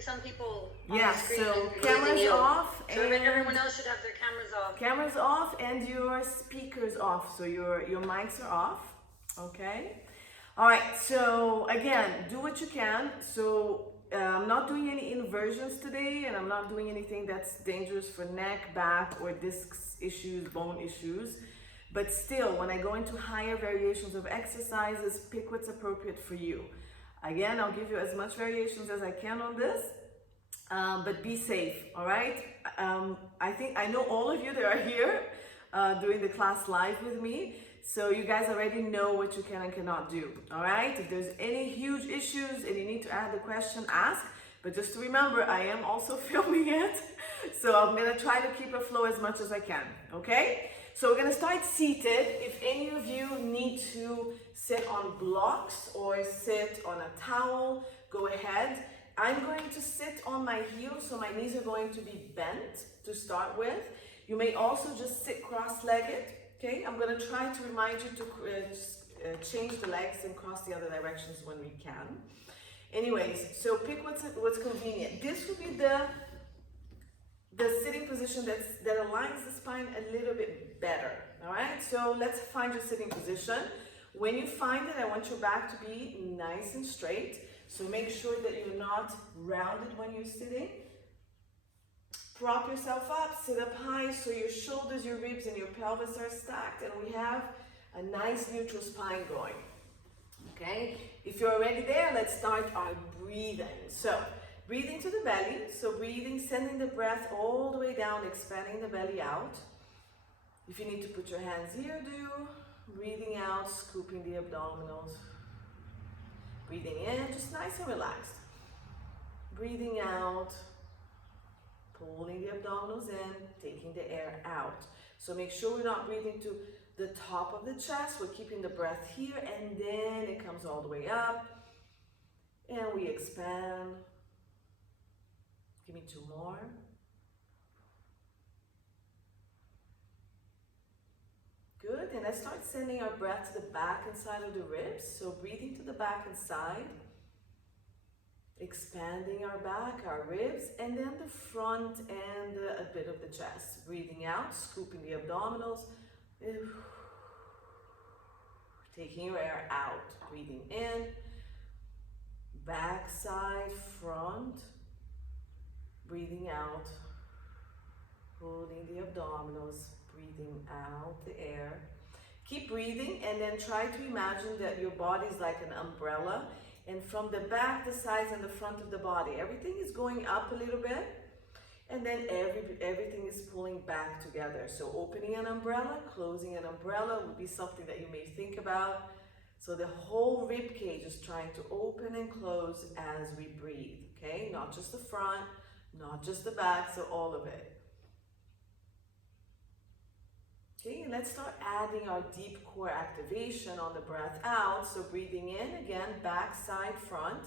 think some people on Yeah, the screen so are cameras losing you. off, So and everyone else should have their cameras off. cameras off and your speakers off, so your mics are off. Okay. All right, so again, do what you can. So I'm not doing any inversions today, and I'm not doing anything that's dangerous for neck, back, or discs issues, bone issues. But still, when I go into higher variations of exercises, pick what's appropriate for you. Again, I'll give you as much variations as I can on this, but be safe, all right? I know all of you that are here doing the class live with me, so you guys already know what you can and cannot do, all right? If there's any huge issues and you need to add the question, ask. But just to remember, I am also filming it, so I'm gonna try to keep a flow as much as I can, okay? So we're gonna start seated. If any of you need to sit on blocks or sit on a towel, go ahead. I'm going to sit on my heels, so my knees are going to be bent to start with. You may also just sit cross-legged, okay? I'm gonna try to remind you to change the legs and cross the other directions when we can. Anyways, so pick what's convenient. This would be the sitting position that aligns the spine a little bit better, all right? So let's find your sitting position. When you find it, I want your back to be nice and straight. So make sure that you're not rounded when you're sitting. Prop yourself up, sit up high so your shoulders, your ribs, and your pelvis are stacked, and we have a nice neutral spine going, okay? If you're already there, let's start our breathing. So, breathing to the belly, so breathing, sending the breath all the way down, expanding the belly out. If you need to put your hands here, do. Breathing out, scooping the abdominals. Breathing in, just nice and relaxed. Breathing out, pulling the abdominals in, taking the air out. So make sure we're not breathing to the top of the chest. We're keeping the breath here, and then it comes all the way up. And we expand. Give me 2 more. Good, and let's start sending our breath to the back and side of the ribs. So breathing to the back and side. Expanding our back, our ribs, and then the front and a bit of the chest. Breathing out, scooping the abdominals. Taking your air out. Breathing in. Back, side, front. Breathing out. Holding the abdominals. Breathing out the air. Keep breathing, and then try to imagine that your body is like an umbrella. And from the back, the sides, and the front of the body, everything is going up a little bit. And then everything is pulling back together. So opening an umbrella, closing an umbrella would be something that you may think about. So the whole rib cage is trying to open and close as we breathe, okay? Not just the front, not just the back, so all of it. Okay, let's start adding our deep core activation on the breath out. So breathing in, again, back, side, front.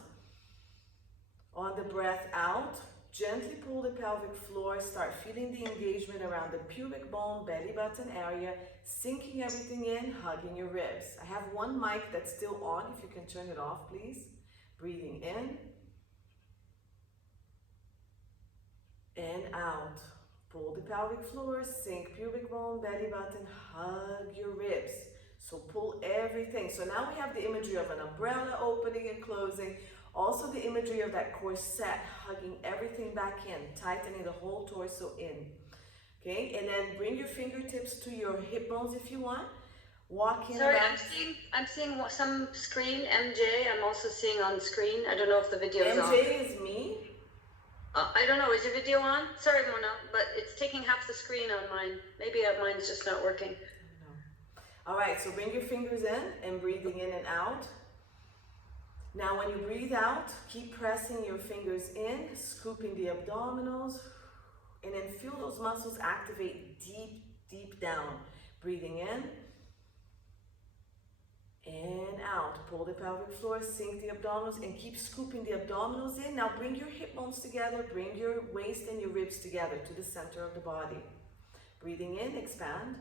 On the breath out, gently pull the pelvic floor, start feeling the engagement around the pubic bone, belly button area, sinking everything in, hugging your ribs. I have one mic that's still on, if you can turn it off, please. Breathing in and out. Pull the pelvic floor, sink pubic bone, belly button, hug your ribs. So pull everything. So now we have the imagery of an umbrella opening and closing. Also the imagery of that corset, hugging everything back in, tightening the whole torso in. Okay, and then bring your fingertips to your hip bones if you want. Walk in. Sorry, I'm seeing some screen, MJ. I'm also seeing on screen. I don't know if the video is on. MJ is me. I don't know, is your video on? Sorry, Mona, but it's taking half the screen on mine. Maybe mine's just not working. No. All right, so bring your fingers in and breathing in and out. Now when you breathe out, keep pressing your fingers in, scooping the abdominals, and then feel those muscles activate deep, deep down. Breathing in and out. Pull the pelvic floor, sink the abdominals, and keep scooping the abdominals in. Now bring your hip bones together, bring your waist and your ribs together to the center of the body. Breathing in, expand.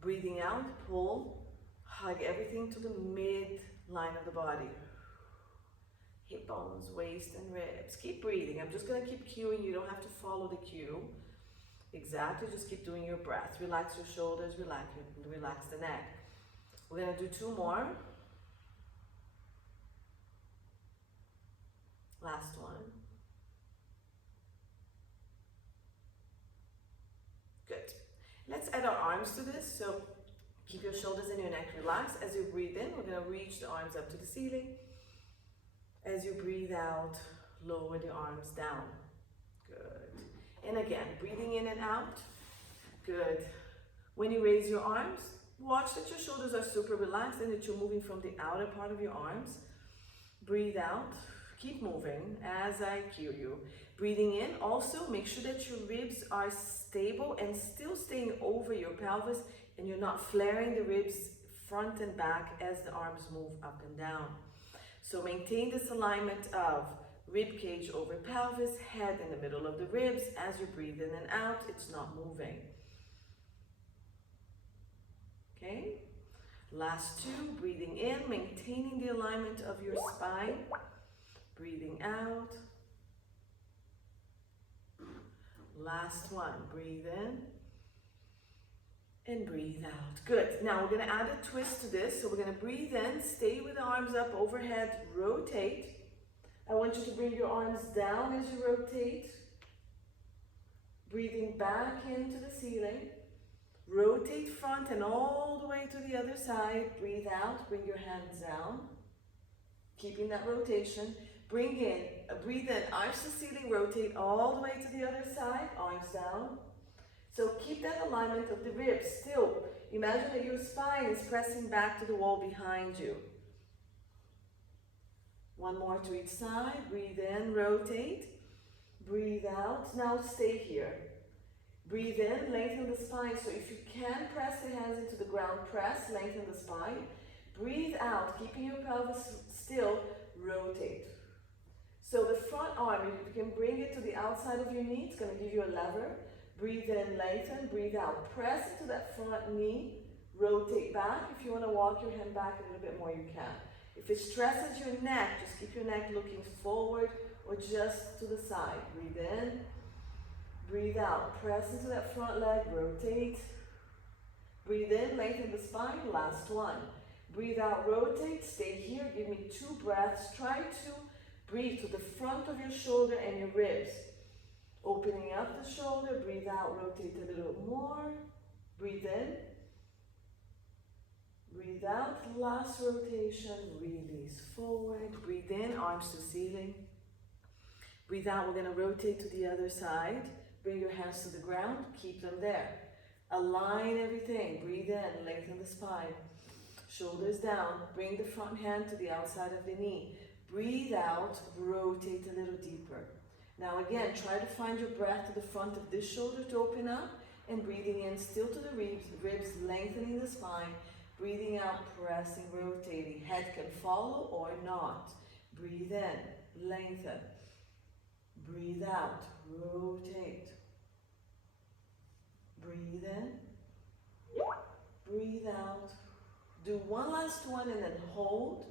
Breathing out, pull, hug everything to the midline of the body. hip bones, waist and ribs. Keep breathing. I'm just gonna keep cueing. You don't have to follow the cue. Exactly, just keep doing your breath. Relax your shoulders, relax the neck. We're gonna do 2 more. Last one. Good. Let's add our arms to this. So keep your shoulders and your neck relaxed. As you breathe in, we're gonna reach the arms up to the ceiling. As you breathe out, lower the arms down. Good. And again, breathing in and out. Good. When you raise your arms, watch that your shoulders are super relaxed and that you're moving from the outer part of your arms. Breathe out. Keep moving as I cue you. Breathing in, also make sure that your ribs are stable and still staying over your pelvis and you're not flaring the ribs front and back as the arms move up and down. So maintain this alignment of rib cage over pelvis, head in the middle of the ribs. As you breathe in and out, it's not moving. Okay? Last 2, breathing in, maintaining the alignment of your spine. Breathing out. Last 1, breathe in and breathe out. Good. Now we're going to add a twist to this. So we're going to breathe in, stay with the arms up overhead, rotate. I want you to bring your arms down as you rotate. Breathing back into the ceiling. Rotate front and all the way to the other side. Breathe out, bring your hands down. Keeping that rotation. Breathe in, arms to ceiling, rotate all the way to the other side, arms down. So keep that alignment of the ribs. Still, imagine that your spine is pressing back to the wall behind you. 1 more to each side. Breathe in, rotate. Breathe out. Now stay here. Breathe in, lengthen the spine. So if you can press the hands into the ground, press, lengthen the spine. Breathe out, keeping your pelvis still, rotate. So the front arm, you can bring it to the outside of your knee. It's going to give you a lever. Breathe in, lengthen, breathe out. Press into that front knee, rotate back. If you want to walk your hand back a little bit more, you can. If it stresses your neck, just keep your neck looking forward or just to the side. Breathe in, breathe out. Press into that front leg, rotate. Breathe in, lengthen the spine. Last 1. Breathe out, rotate. Stay here. Give me 2 breaths. Try to breathe to the front of your shoulder and your ribs. Opening up the shoulder, breathe out, rotate a little more. Breathe in. Breathe out, last rotation, release forward. Breathe in, arms to ceiling. Breathe out, we're going to rotate to the other side. Bring your hands to the ground, keep them there. Align everything, breathe in, lengthen the spine. Shoulders down, bring the front hand to the outside of the knee. Breathe out, rotate a little deeper. Now again, try to find your breath to the front of this shoulder to open up, and breathing in still to the ribs, lengthening the spine. Breathing out, pressing, rotating. Head can follow or not. Breathe in, lengthen. Breathe out, rotate. Breathe in, breathe out. Do one last one and then hold.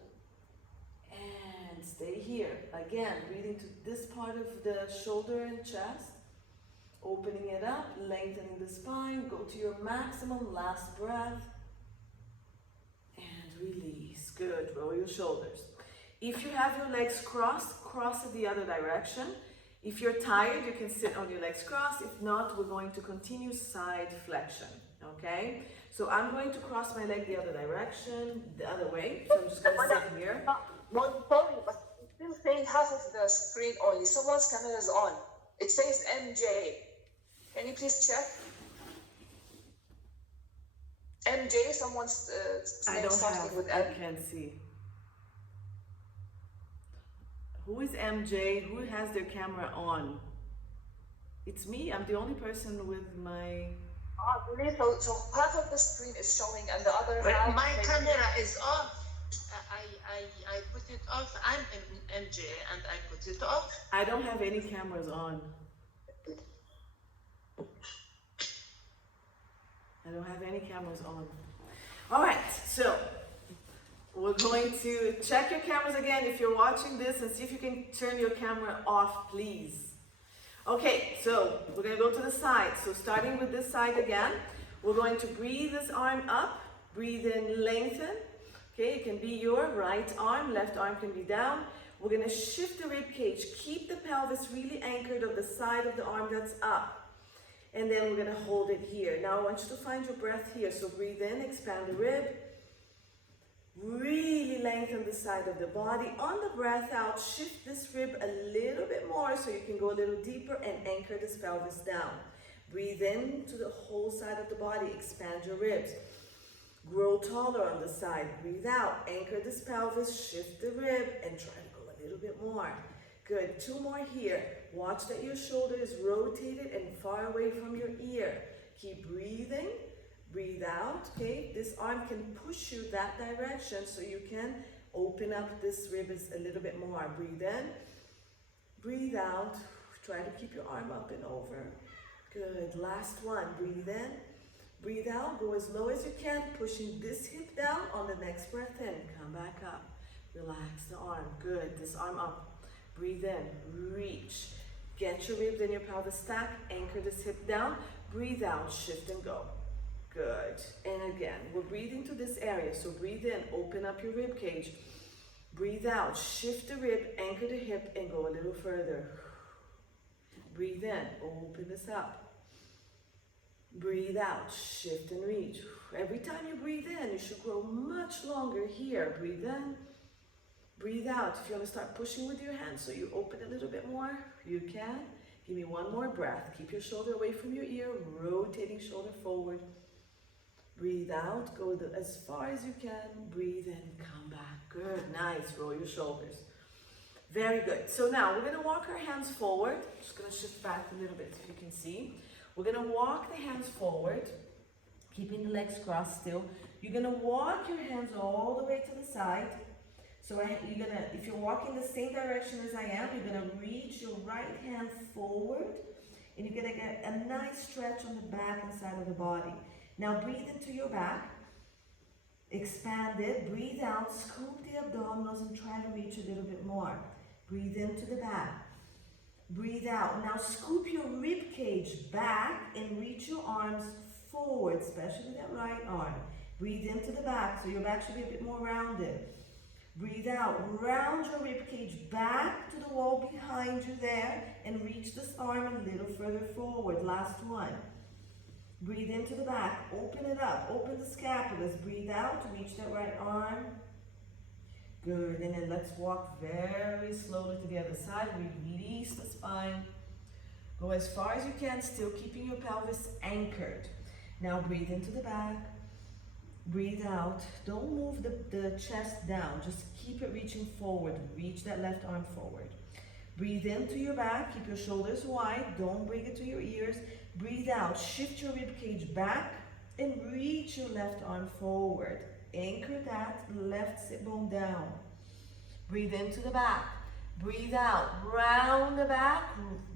And stay here. Again, breathing to this part of the shoulder and chest. Opening it up, lengthening the spine. Go to your maximum, last breath. And release. Good. Roll your shoulders. If you have your legs crossed, cross it the other direction. If you're tired, you can sit on your legs crossed. If not, we're going to continue side flexion. Okay? So I'm going to cross my leg the other direction, the other way. So I'm just going to sit here. Sorry, but it's still saying half of the screen only. Someone's camera is on. It says MJ. Can you please check? MJ, someone's I don't starting have, with I M. can't see. Who is MJ? Who has their camera on? It's me. I'm the only person with my... Really? So half of the screen is showing and the other half... My camera is off. I put it off. I'm MJ and I put it off. I don't have any cameras on. I don't have any cameras on. All right, so We're going to check your cameras again if you're watching this and see if you can turn your camera off, please. Okay, so we're going to go to the side. So starting with this side again, we're going to breathe this arm up, breathe in, lengthen. Okay, it can be your right arm, left arm can be down. We're going to shift the rib cage. Keep the pelvis really anchored on the side of the arm that's up. And then we're going to hold it here. Now I want you to find your breath here. So breathe in, expand the rib. Really lengthen the side of the body. On the breath out, shift this rib a little bit more so you can go a little deeper and anchor this pelvis down. Breathe in to the whole side of the body. Expand your ribs. Grow taller on the side. Breathe out. Anchor this pelvis. Shift the rib and try to go a little bit more. Good. 2 more here. Watch that your shoulder is rotated and far away from your ear. Keep breathing. Breathe out. Okay. This arm can push you that direction so you can open up this ribs a little bit more. Breathe in. Breathe out. Try to keep your arm up and over. Good. Last one. Breathe in. Breathe out. Go as low as you can, pushing this hip down on the next breath in. Come back up. Relax the arm. Good. This arm up. Breathe in. Reach. Get your ribs and your pelvis stack. Anchor this hip down. Breathe out. Shift and go. Good. And again, we're breathing to this area. So breathe in. Open up your rib cage. Breathe out. Shift the rib. Anchor the hip and go a little further. Breathe in. Open this up. Breathe out, shift and reach. Every time you breathe in, you should grow much longer here. Breathe in, breathe out. If you want to start pushing with your hands so you open a little bit more, you can. Give me 1 more breath. Keep your shoulder away from your ear, rotating shoulder forward. Breathe out, go as far as you can. Breathe in, come back. Good, nice. Roll your shoulders. Very good. So now we're going to walk our hands forward. Just going to shift back a little bit if you can see. We're going to walk the hands forward, keeping the legs crossed still. You're going to walk your hands all the way to the side. So if you're walking the same direction as I am, you're going to reach your right hand forward, and you're going to get a nice stretch on the back and side of the body. Now breathe into your back, expand it, breathe out, scoop the abdominals and try to reach a little bit more. Breathe into the back. Breathe out. Now scoop your rib cage back and reach your arms forward, especially that right arm. Breathe into the back, so your back should be a bit more rounded. Breathe out. Round your rib cage back to the wall behind you there and reach this arm a little further forward. Last one. Breathe into the back. Open it up. Open the scapulas. Breathe out. Reach that right arm. Good, and then let's walk very slowly to the other side. Release the spine. Go as far as you can, still keeping your pelvis anchored. Now breathe into the back. Breathe out. Don't move the chest down. Just keep it reaching forward. Reach that left arm forward. Breathe into your back. Keep your shoulders wide. Don't bring it to your ears. Breathe out. Shift your rib cage back and reach your left arm forward. Anchor that left sit bone down. Breathe into the back. Breathe out. Round the back,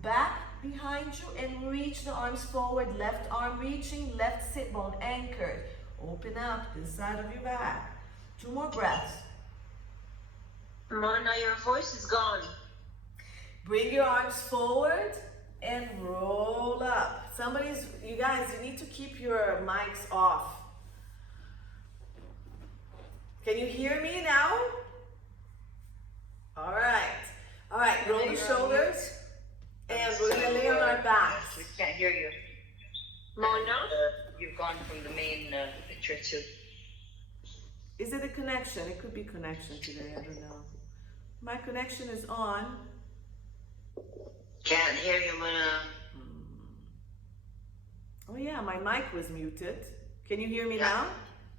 back behind you, and reach the arms forward. Left arm reaching, left sit bone anchored. Open up this side of your back. 2 more breaths. Mona, your voice is gone. Bring your arms forward and roll up. You guys, you need to keep your mics off. Can you hear me now? All right, roll the shoulders, and we're gonna lay on our backs. We can't hear you. Mona? You've gone from the main picture to... Is it a connection? It could be connection today, I don't know. My connection is on. Can't hear you, Mona. Oh yeah, my mic was muted. Can you hear me now?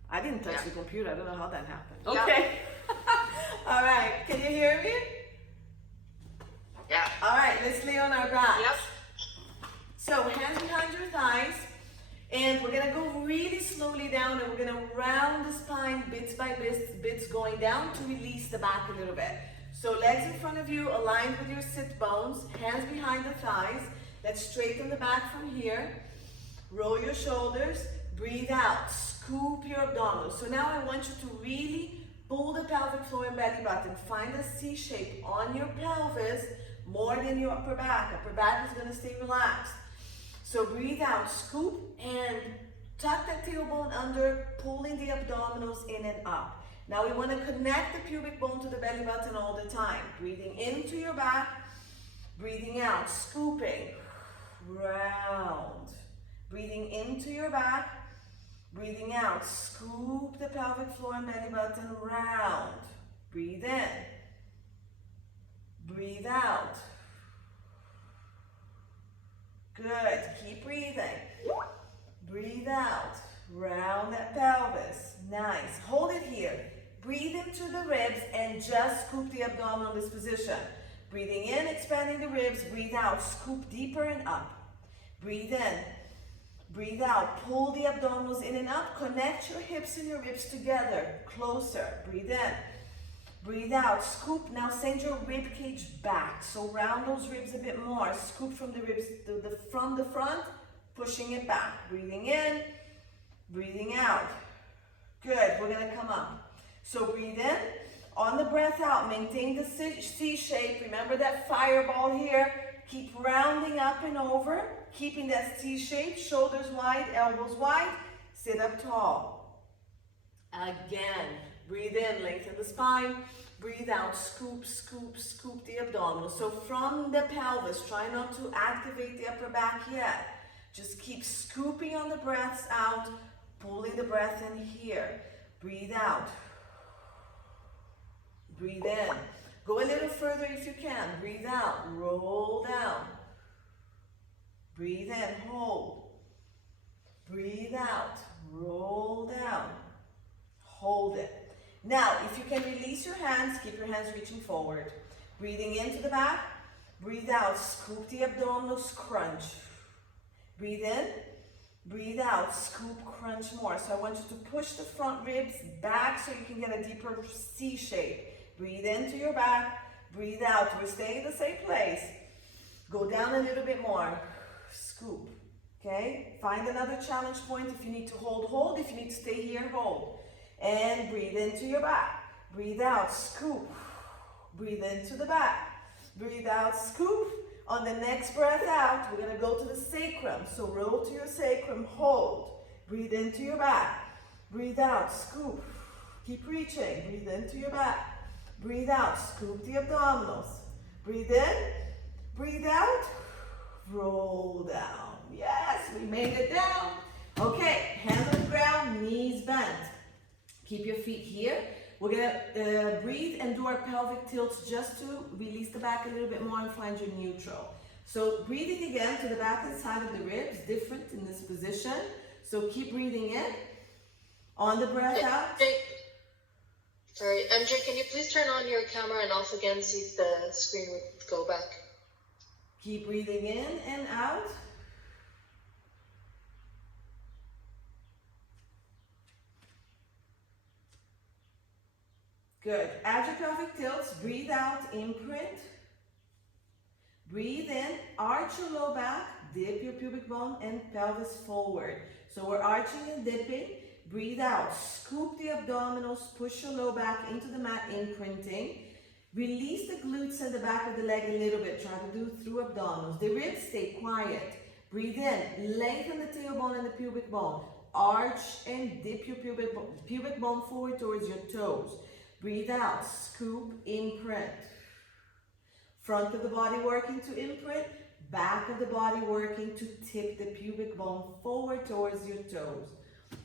I didn't touch the computer. I don't know how that happened. Yeah. Okay. All right. Can you hear me? Yeah. All right. Let's lay on our backs. Yep. So hands behind your thighs. And we're going to go really slowly down. And we're going to round the spine bits by bits going down to release the back a little bit. So legs in front of you, aligned with your sit bones. Hands behind the thighs. Let's straighten the back from here. Roll your shoulders. Breathe out. Scoop your abdominals. So now I want you to really pull the pelvic floor and belly button. Find a C shape on your pelvis more than your upper back. Upper back is gonna stay relaxed. So breathe out, scoop and tuck that tailbone under, pulling the abdominals in and up. Now we want to connect the pubic bone to the belly button all the time. Breathing into your back, breathing out, scooping, round. Breathing into your back, breathing out, scoop the pelvic floor and belly button round. Breathe in, breathe out. Good, keep breathing. Breathe out, round that pelvis. Nice, hold it here. Breathe into the ribs and just scoop the abdomen in this position. Breathing in, expanding the ribs. Breathe out, scoop deeper and up. Breathe in, breathe out. Pull the abdominals in and up. Connect your hips and your ribs together, closer. Breathe in, breathe out, scoop. Now send your rib cage back. So round those ribs a bit more. Scoop from the ribs from the front, pushing it back. Breathing in, breathing out. Good, we're gonna come up. So breathe in, on the breath out, maintain the C shape. Remember that fireball here. Keep rounding up and over, keeping that C shape, shoulders wide, elbows wide. Sit up tall. Again, breathe in, lengthen the spine. Breathe out, scoop, scoop, scoop the abdominal. So from the pelvis, try not to activate the upper back yet. Just keep scooping on the breaths out, pulling the breath in here. Breathe out. Breathe in. Go a little further if you can. Breathe out. Roll down. Breathe in. Hold. Breathe out. Roll down. Hold it. Now, if you can release your hands, keep your hands reaching forward. Breathing into the back. Breathe out. Scoop the abdominals. Crunch. Breathe in. Breathe out, scoop, crunch more. So I want you to push the front ribs back so you can get a deeper C shape. Breathe into your back, breathe out. We're staying in the same place. Go down a little bit more. Scoop, okay? Find another challenge point. If you need to hold, hold. If you need to stay here, hold. And breathe into your back. Breathe out, scoop. Breathe into the back. Breathe out, scoop. On the next breath out, we're gonna go to the sacrum. So roll to your sacrum, hold. Breathe into your back. Breathe out, scoop. Keep reaching. Breathe into your back. Breathe out, scoop the abdominals. Breathe in, breathe out, roll down. Yes, we made it down. Okay, hands on the ground, knees bent. Keep your feet here. We're gonna breathe and do our pelvic tilts just to release the back a little bit more and find your neutral. So breathing again to the back and side of the ribs, different in this position. So keep breathing in. On the breath out. Sorry, MJ, can you please turn on your camera and off again, see if the screen would go back? Keep breathing in and out. Good. As your pelvic tilts, breathe out, imprint. Breathe in, arch your low back, dip your pubic bone and pelvis forward. So we're arching and dipping. Breathe out, scoop the abdominals, push your low back into the mat, imprinting. Release the glutes and the back of the leg a little bit. Try to do through abdominals. The ribs stay quiet. Breathe in, lengthen the tailbone and the pubic bone. Arch and dip your pubic bone forward towards your toes. Breathe out, scoop, imprint. Front of the body working to imprint, back of the body working to tip the pubic bone forward towards your toes.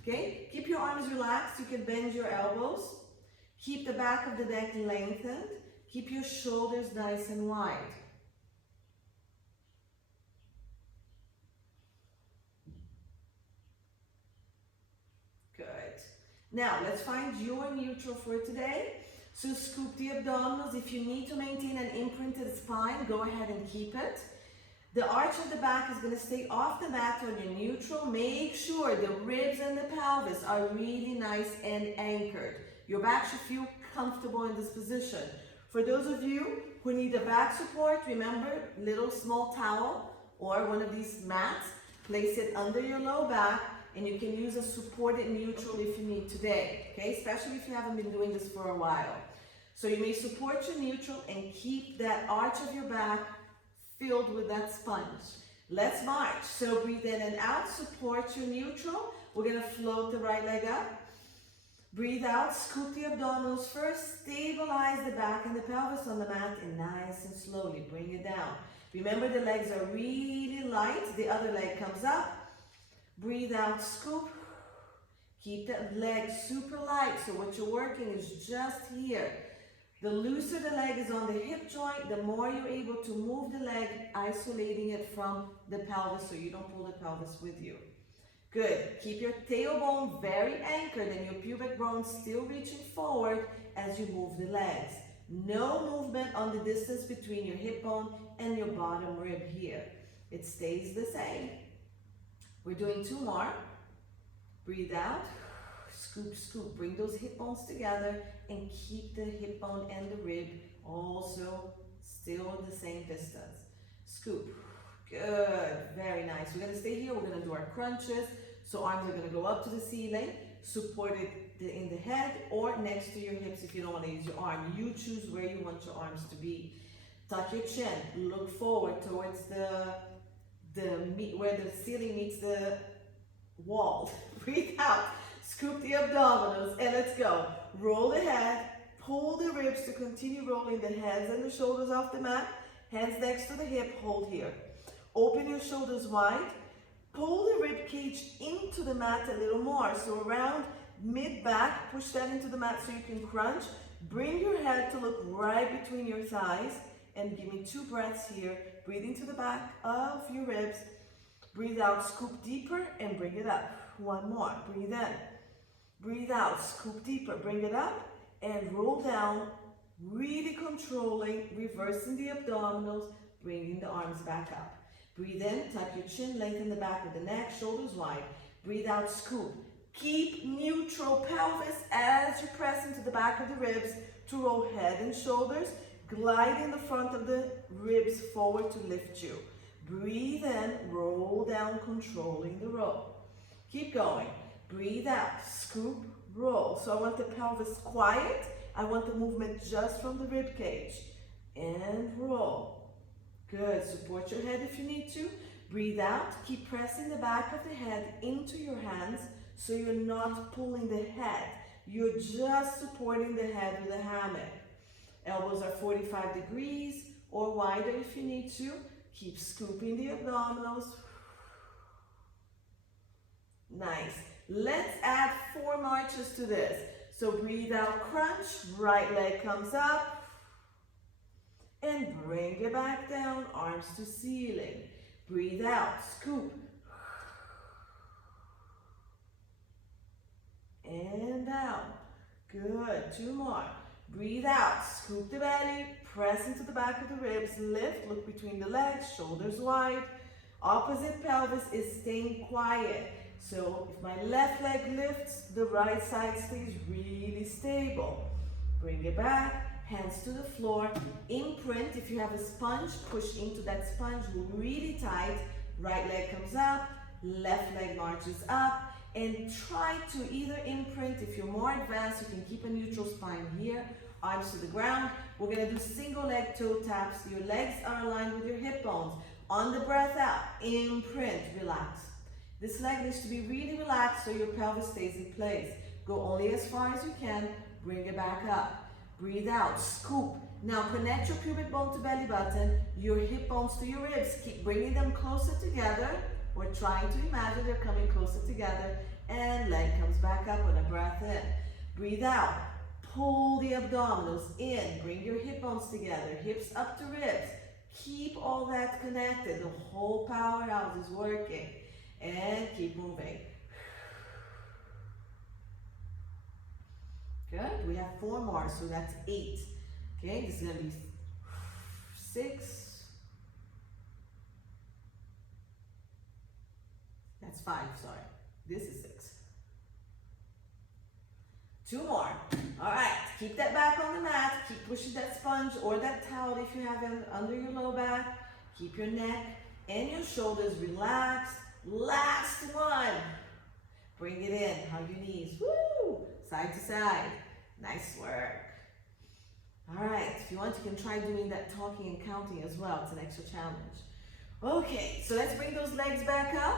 Okay, keep your arms relaxed. You can bend your elbows. Keep the back of the neck lengthened. Keep your shoulders nice and wide. Good. Now, let's find your neutral for today. So scoop the abdominals. If you need to maintain an imprinted spine, go ahead and keep it. The arch of the back is going to stay off the mat on your neutral. Make sure the ribs and the pelvis are really nice and anchored. Your back should feel comfortable in this position. For those of you who need a back support, remember, little small towel or one of these mats. Place it under your low back. and you can use a supported neutral if you need today, okay? Especially if you haven't been doing this for a while. So you may support your neutral and keep that arch of your back filled with that sponge. Let's march. So breathe in and out, support your neutral. We're gonna float the right leg up. Breathe out, scoop the abdominals first, stabilize the back and the pelvis on the mat, and nice and slowly bring it down. Remember, the legs are really light. The other leg comes up. Breathe out, scoop. Keep that leg super light. So what you're working is just here. The looser the leg is on the hip joint, the more you're able to move the leg, isolating it from the pelvis so you don't pull the pelvis with you. Good. Keep your tailbone very anchored and your pubic bone still reaching forward as you move the legs. No movement on the distance between your hip bone and your bottom rib here. It stays the same. We're doing 2 more. Breathe out. Scoop, scoop. Bring those hip bones together and keep the hip bone and the rib also still the same distance. Scoop. Good. Very nice. We're going to stay here. We're going to do our crunches. So arms are going to go up to the ceiling, supported in the head or next to your hips if you don't want to use your arm. You choose where you want your arms to be. Tuck your chin. Look forward towards where the ceiling meets the wall. Breathe out. Scoop the abdominals and let's go. Roll the head. Pull the ribs to continue rolling the hands and the shoulders off the mat. Hands next to the hip. Hold here. Open your shoulders wide. Pull the rib cage into the mat a little more. So around mid-back, push that into the mat so you can crunch. Bring your head to look right between your thighs. And give me 2 breaths here. Breathe into the back of your ribs. Breathe out, scoop deeper and bring it up. 1 more. Breathe in. Breathe out, scoop deeper, bring it up and roll down. Really controlling, reversing the abdominals, bringing the arms back up. Breathe in, tuck your chin, lengthen the back of the neck, shoulders wide. Breathe out, scoop. Keep neutral pelvis as you press into the back of the ribs to roll head and shoulders. Glide in the front of the ribs forward to lift you. Breathe in, roll down, controlling the roll. Keep going. Breathe out, scoop, roll. So I want the pelvis quiet. I want the movement just from the rib cage. And roll. Good. Support your head if you need to. Breathe out. Keep pressing the back of the head into your hands so you're not pulling the head. You're just supporting the head with a hammock. Elbows are 45 degrees or wider if you need to. Keep scooping the abdominals. Nice. Let's add 4 marches to this. So breathe out, crunch. Right leg comes up. And bring it back down, arms to ceiling. Breathe out, scoop. And down. Good, 2 more. Breathe out, scoop the belly, press into the back of the ribs, lift, look between the legs, shoulders wide. Opposite pelvis is staying quiet. So if my left leg lifts, the right side stays really stable. Bring it back. Hands to the floor, imprint. If you have a sponge, push into that sponge really tight. Right leg comes up, left leg marches up, and try to either imprint. If you're more advanced, you can keep a neutral spine here, arms to the ground. We're gonna do single leg toe taps. Your legs are aligned with your hip bones. On the breath out, imprint, relax. This leg needs to be really relaxed so your pelvis stays in place. Go only as far as you can, bring it back up. Breathe out, scoop. Now connect your pubic bone to belly button, your hip bones to your ribs. Keep bringing them closer together. We're trying to imagine they're coming closer together. And leg comes back up with a breath in. Breathe out. Pull the abdominals in. Bring your hip bones together. Hips up to ribs. Keep all that connected. The whole powerhouse is working. And keep moving. Good. We have 4 more, so that's 8. Okay, this is going to be 6. That's 5, sorry. This is 6. 2 more. All right, keep that back on the mat. Keep pushing that sponge or that towel if you have it under your low back. Keep your neck and your shoulders relaxed. Last one. Bring it in, hug your knees, woo! Side to side, nice work. All right, if you want, you can try doing that talking and counting as well. It's an extra challenge. Okay, so let's bring those legs back up.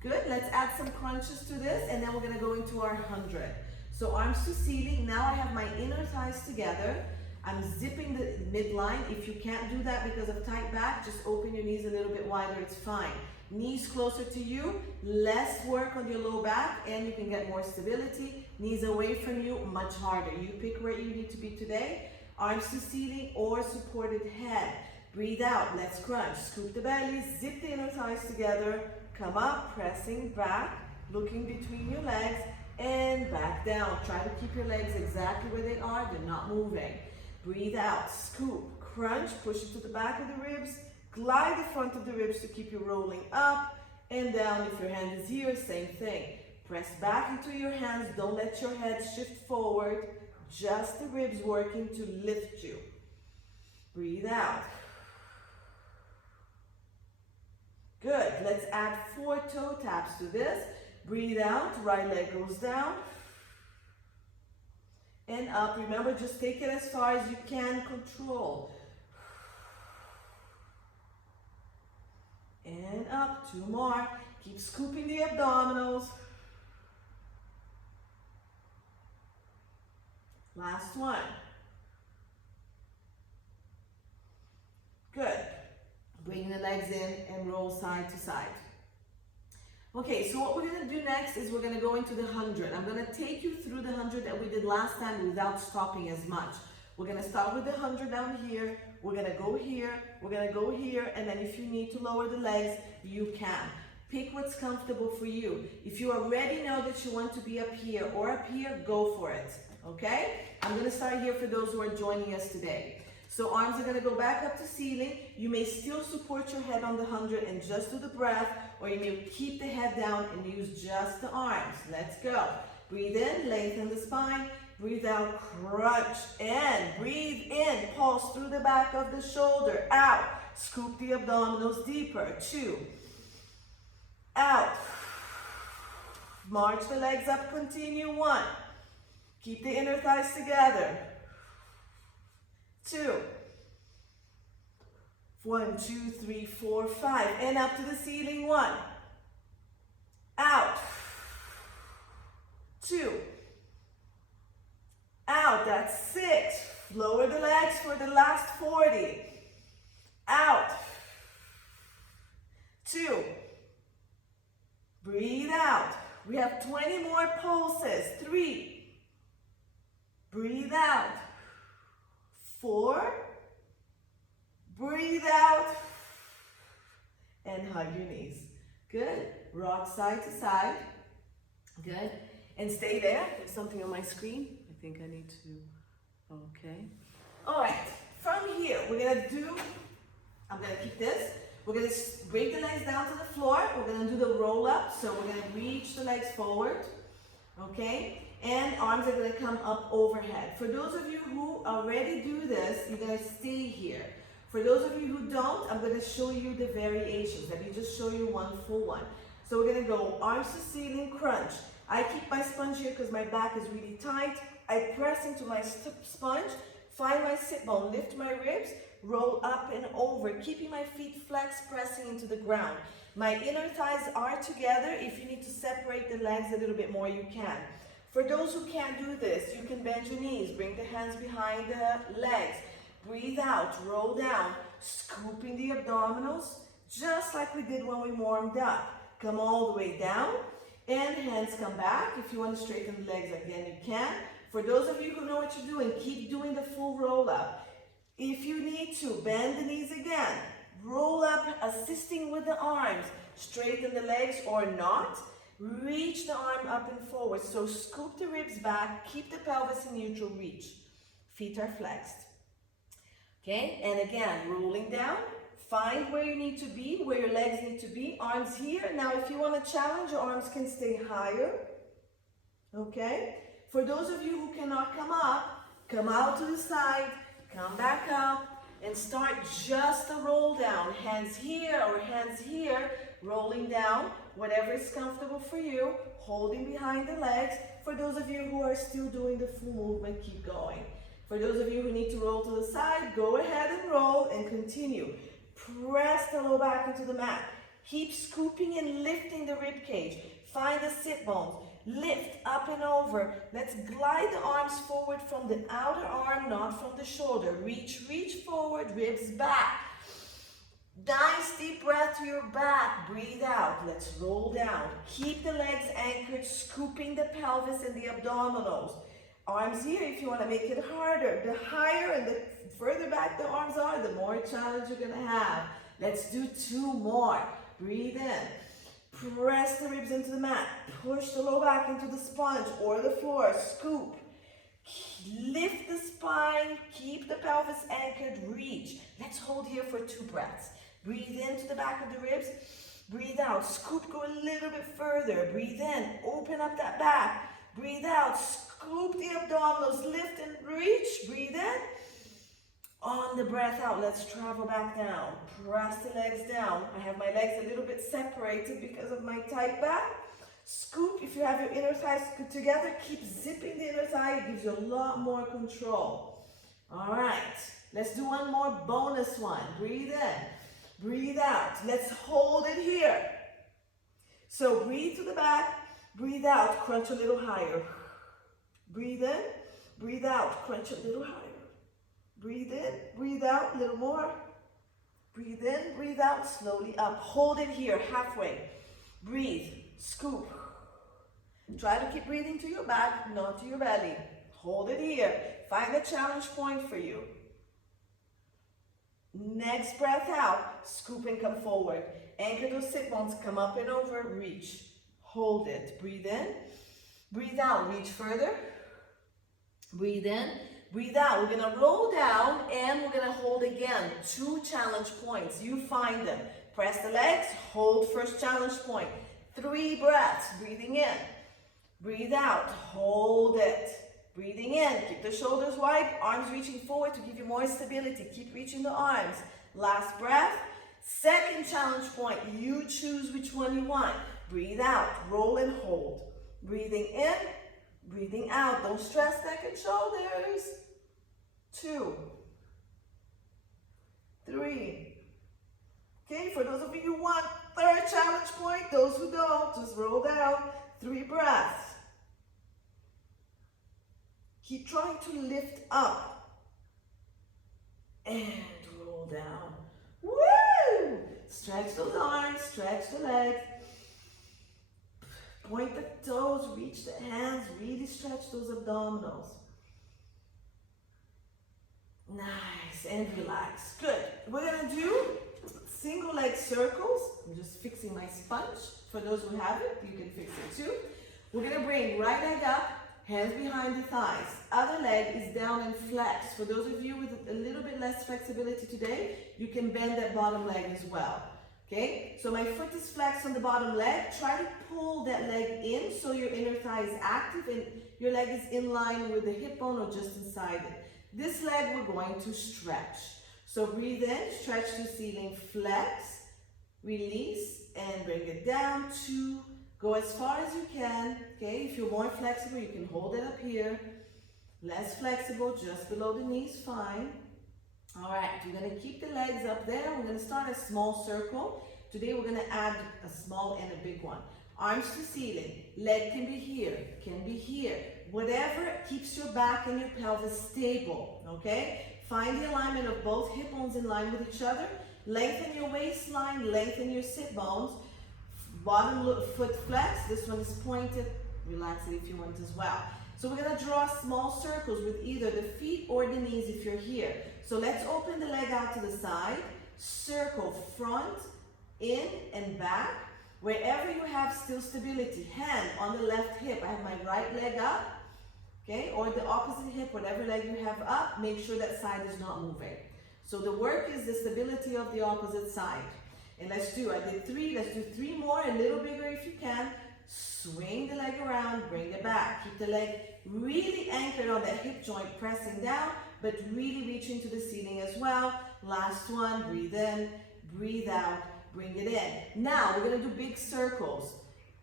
Good, let's add some crunches to this, and then we're gonna go into our 100. So arms to ceiling. Now I have my inner thighs together. I'm zipping the midline. If you can't do that because of tight back, just open your knees a little bit wider, it's fine. Knees closer to you, less work on your low back, and you can get more stability. Knees away from you, much harder. You pick where you need to be today. Arms to ceiling or supported head. Breathe out, let's crunch. Scoop the belly, zip the inner thighs together. Come up, pressing back, looking between your legs, and back down. Try to keep your legs exactly where they are, they're not moving. Breathe out, scoop, crunch, push it to the back of the ribs, glide the front of the ribs to keep you rolling up and down. If your hand is here, same thing. Press back into your hands, don't let your head shift forward, just the ribs working to lift you. Breathe out. Good, let's add 4 toe taps to this. Breathe out, right leg goes down and up. Remember, just take it as far as you can control. And up, 2 more. Keep scooping the abdominals. Last one. Good. Bring the legs in and roll side to side. Okay, so what we're gonna do next is we're gonna go into the 100. I'm gonna take you through the 100 that we did last time without stopping as much. We're gonna start with the 100 down here. We're gonna go here, we're gonna go here, and then if you need to lower the legs, you can. Pick what's comfortable for you. If you already know that you want to be up here or up here, go for it, okay? I'm gonna start here for those who are joining us today. So arms are gonna go back up to ceiling. You may still support your head on the 100 and just do the breath, or you may keep the head down and use just the arms. Let's go. Breathe in, lengthen the spine. Breathe out, crunch, and breathe in. Pulse through the back of the shoulder, out. Scoop the abdominals deeper, 2. Out. March the legs up, continue, 1. Keep the inner thighs together. 2. 1, 2, 3, 4, 5. And up to the ceiling, 1. Out. 2. Out, that's 6. Lower the legs for the last 40. Out. 2. Breathe out. We have 20 more pulses. 3. Breathe out. 4. Breathe out. And hug your knees. Good. Rock side to side. Good. And stay there. There's something on my screen. I think I need to, okay. All right, from here, we're gonna do, I'm gonna keep this. We're gonna bring the legs down to the floor. We're gonna do the roll up. So we're gonna reach the legs forward, okay? And arms are gonna come up overhead. For those of you who already do this, you're gonna stay here. For those of you who don't, I'm gonna show you the variations. Let me just show you one full one. So we're gonna go arms to ceiling, crunch. I keep my sponge here because my back is really tight. I press into my sponge, find my sit bone, lift my ribs, roll up and over, keeping my feet flexed, pressing into the ground. My inner thighs are together. If you need to separate the legs a little bit more, you can. For those who can't do this, you can bend your knees, bring the hands behind the legs. Breathe out, roll down, scooping the abdominals, just like we did when we warmed up. Come all the way down. And hands come back. If you want to straighten the legs again, you can. For those of you who know what you're doing, keep doing the full roll up. If you need to, bend the knees again. Roll up, assisting with the arms. Straighten the legs or not. Reach the arm up and forward. So scoop the ribs back. Keep the pelvis in neutral reach. Feet are flexed. Okay, and again, rolling down. Find where you need to be, where your legs need to be. Arms here. Now, if you want to challenge, your arms can stay higher. Okay? For those of you who cannot come up, come out to the side, come back up, and start just a roll down. Hands here or hands here, rolling down. whatever is comfortable for you, holding behind the legs. For those of you who are still doing the full movement, keep going. For those of you who need to roll to the side, go ahead and roll and continue. Press the low back into the mat. Keep scooping and lifting the rib cage. Find the sit bones. Lift up and over. Let's glide the arms forward from the outer arm, not from the shoulder. Reach forward, ribs back. Nice deep breath to your back. Breathe out. Let's roll down. Keep the legs anchored, scooping the pelvis and the abdominals. Arms here if you want to make it harder. The higher and the further back the arms are, the more challenge you're going to have. Let's do 2 more. Breathe in. Press the ribs into the mat. Push the low back into the sponge or the floor. Scoop. Lift the spine. Keep the pelvis anchored. Reach. Let's hold here for 2 breaths. Breathe into the back of the ribs. Breathe out. Scoop, go a little bit further. Breathe in. Open up that back. Breathe out. Scoop the abdominals. Lift and reach. Breathe in. On the breath out, let's travel back down. Press the legs down. I have my legs a little bit separated because of my tight back. Scoop, if you have your inner thighs together, keep zipping the inner thigh. It gives you a lot more control. All right, let's do one more bonus one. Breathe in, breathe out. Let's hold it here. So breathe to the back, breathe out, crunch a little higher. Breathe in, breathe out, crunch a little higher. Breathe in, breathe out, a little more. Breathe in, breathe out, slowly up. Hold it here, halfway. Breathe, scoop. Try to keep breathing to your back, not to your belly. Hold it here. Find a challenge point for you. Next breath out, scoop and come forward. Anchor those sit bones, come up and over, reach. Hold it. Breathe in, breathe out, reach further. Breathe in. Breathe out. We're going to roll down and we're going to hold again. 2 challenge points. You find them. Press the legs. Hold first challenge point. 3 breaths. Breathing in. Breathe out. Hold it. Breathing in. Keep the shoulders wide. Arms reaching forward to give you more stability. Keep reaching the arms. Last breath. Second challenge point. You choose which one you want. Breathe out. Roll and hold. Breathing in. Breathing out. Don't stress neck and shoulders. 2, 3. Okay, for those of you who want 3rd challenge point, those who don't, just roll down. 3 breaths. Keep trying to lift up. And roll down. Woo! Stretch those arms, stretch the legs. Point the toes, reach the hands, really stretch those abdominals. Nice, and relax. Good. We're gonna do single leg circles. I'm just fixing my sponge. For those who have it, you can fix it too. We're gonna bring right leg up, hands behind the thighs. Other leg is down and flex. For those of you with a little bit less flexibility today, you can bend that bottom leg as well. Okay, so my foot is flexed on the bottom leg. Try to pull that leg in so your inner thigh is active and your leg is in line with the hip bone or just inside it. This leg we're going to stretch. So breathe in, stretch to ceiling, flex, release, and bring it down. 2, go as far as you can. Okay, if you're more flexible, you can hold it up here. Less flexible, just below the knees, fine. All right, we're going to keep the legs up there. We're going to start a small circle. Today we're going to add a small and a big one. Arms to ceiling. Leg can be here, can be here. Whatever keeps your back and your pelvis stable, okay? Find the alignment of both hip bones in line with each other. Lengthen your waistline, lengthen your sit bones. Bottom foot flex. This one is pointed. Relax it if you want as well. So we're going to draw small circles with either the feet or the knees if you're here. So let's open the leg out to the side. Circle front, in and back. Wherever you have still stability. Hand on the left hip. I have my right leg up. Okay, or the opposite hip, whatever leg you have up, make sure that side is not moving. So the work is the stability of the opposite side. And I did 3, let's do 3 more, a little bigger if you can. Swing the leg around, bring it back. Keep the leg really anchored on that hip joint, pressing down, but really reaching to the ceiling as well. Last one, breathe in, breathe out. bring it in. Now we're gonna do big circles.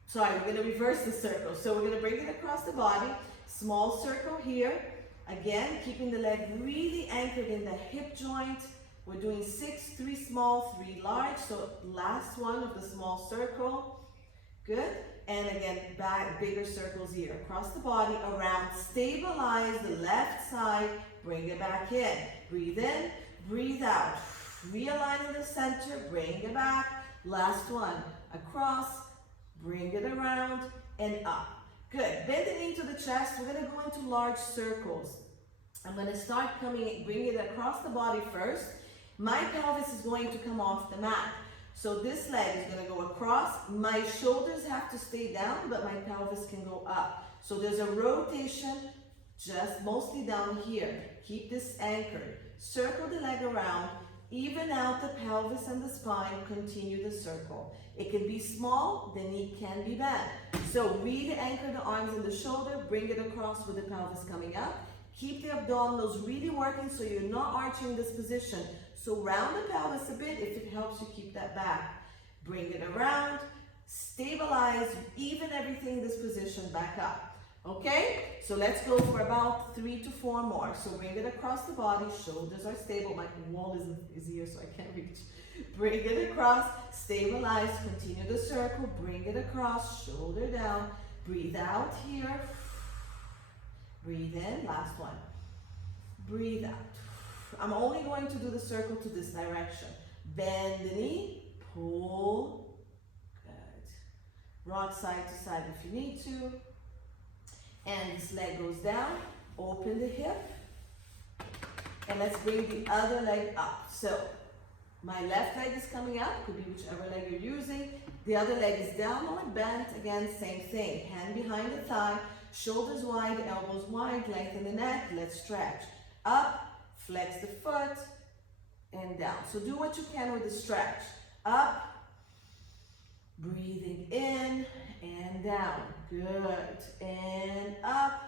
Sorry, we're gonna reverse the circle. So we're gonna bring it across the body, small circle here. Again, keeping the leg really anchored in the hip joint. We're doing 6, 3 small, 3 large. So last one of the small circle. Good. And again, back, bigger circles here. Across the body, around, stabilize the left side, bring it back in. Breathe in, breathe out. Realign in the center, bring it back. Last one, across, bring it around and up. Good. Bend the knee to the chest. We're going to go into large circles. I'm going to start bring it across the body first. My pelvis is going to come off the mat. So this leg is going to go across. My shoulders have to stay down, but my pelvis can go up. So there's a rotation just mostly down here. Keep this anchored. Circle the leg around. Even out the pelvis and the spine. Continue the circle. It can be small, the knee can be bent. So really anchor the arms and the shoulder. Bring it across with the pelvis coming up. Keep the abdominals really working so you're not arching this position. So round the pelvis a bit if it helps you keep that back. Bring it around, stabilize, even everything in this position back up. Okay? So let's go for about 3 to 4 more. So bring it across the body, shoulders are stable. My wall is here so I can't reach. Bring it across, stabilize, continue the circle, bring it across, shoulder down. Breathe out here. Breathe in, last one. Breathe out. I'm only going to do the circle to this direction. Bend the knee, pull. Good. Rock side to side if you need to. And this leg goes down, open the hip. And let's bring the other leg up. So, my left leg is coming up, could be whichever leg you're using. The other leg is down or bent, again, same thing. Hand behind the thigh, shoulders wide, elbows wide, lengthen the neck, let's stretch. Up, flex the foot, and down. So do what you can with the stretch. Up, breathing in, and down. Good, and up,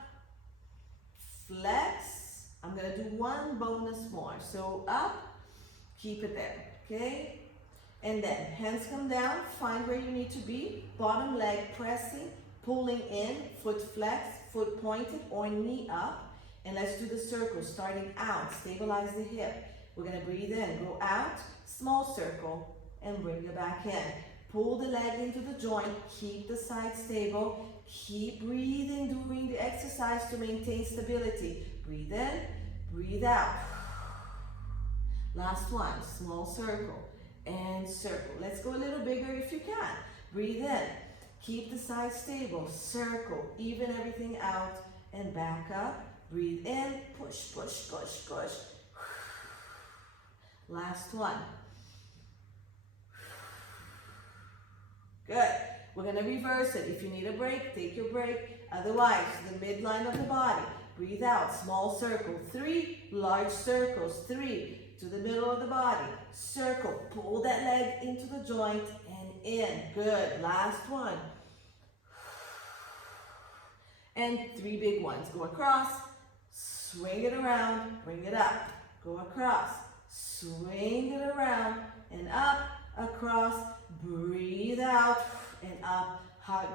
flex. I'm gonna do one bonus more. So up, keep it there, okay? And then hands come down, find where you need to be. Bottom leg pressing, pulling in, foot flex, foot pointed or knee up. And let's do the circle, starting out, stabilize the hip. We're gonna breathe in, go out, small circle, and bring it back in. Pull the leg into the joint, keep the side stable, keep breathing during the exercise to maintain stability. Breathe in, breathe out. Last one, small circle and circle. Let's go a little bigger if you can. Breathe in, keep the side stable, circle, even everything out and back up. Breathe in, push, push, push, push. Last one. Good. We're gonna reverse it. If you need a break, take your break. Otherwise, the midline of the body. Breathe out, small circle. 3 large circles. 3 to the middle of the body. Circle, pull that leg into the joint and in. Good. Last one. And 3 big ones. Go across, swing it around, bring it up. Go across, swing it around and up, across, breathe out and up, hug.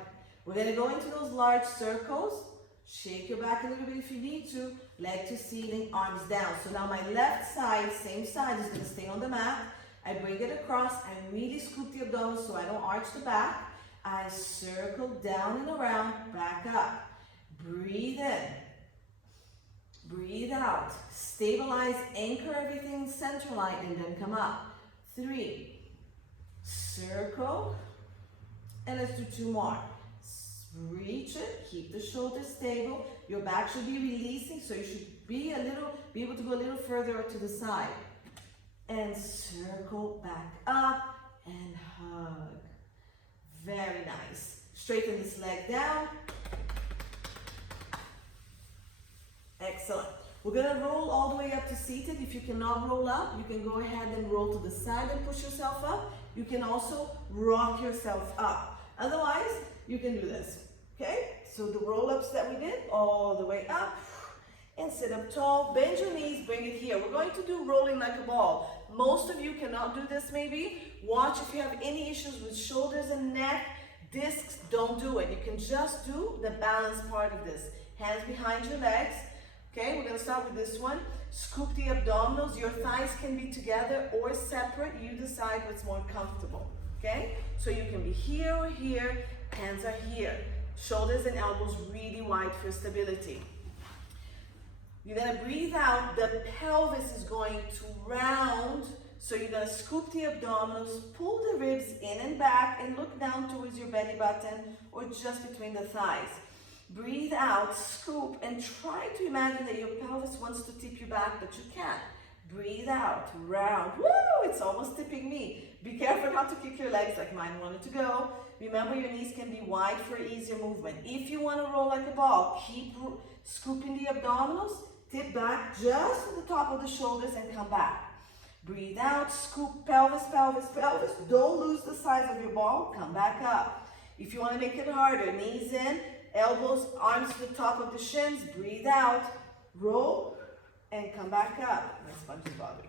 We're gonna go into those large circles. Shake your back a little bit if you need to. Leg to ceiling, arms down. So now my left side, same side, is gonna stay on the mat. I bring it across, I really scoop the abdominals so I don't arch the back. I circle down and around, back up. Breathe in. Breathe out. Stabilize, anchor everything in center line and then come up. 3. Circle. And let's do 2 more. Reach it, keep the shoulders stable. Your back should be releasing, so you should be able to go a little further to the side. And circle back up and hug. Very nice. Straighten this leg down. Excellent. We're gonna roll all the way up to seated. If you cannot roll up, you can go ahead and roll to the side and push yourself up. You can also rock yourself up. Otherwise, you can do this, okay? So the roll-ups that we did, all the way up, and sit up tall. Bend your knees, bring it here. We're going to do rolling like a ball. Most of you cannot do this maybe. Watch if you have any issues with shoulders and neck, discs, don't do it. You can just do the balance part of this. Hands behind your legs. Okay, we're gonna start with this one. Scoop the abdominals. Your thighs can be together or separate. You decide what's more comfortable. Okay, so you can be here or here. Hands are here. Shoulders and elbows really wide for stability. You're gonna breathe out. The pelvis is going to round. So you're gonna scoop the abdominals, pull the ribs in and back, and look down towards your belly button or just between the thighs. Breathe out, scoop, and try to imagine that your pelvis wants to tip you back, but you can't. Breathe out, round. Woo! It's almost tipping me. Be careful not to kick your legs like mine wanted to go. Remember, your knees can be wide for easier movement. If you want to roll like a ball, keep scooping the abdominals, tip back just to the top of the shoulders and come back. Breathe out, scoop, pelvis, pelvis, pelvis. Don't lose the size of your ball, come back up. If you want to make it harder, knees in, elbows, arms to the top of the shins, breathe out, roll, and come back up. My sponge is bothering.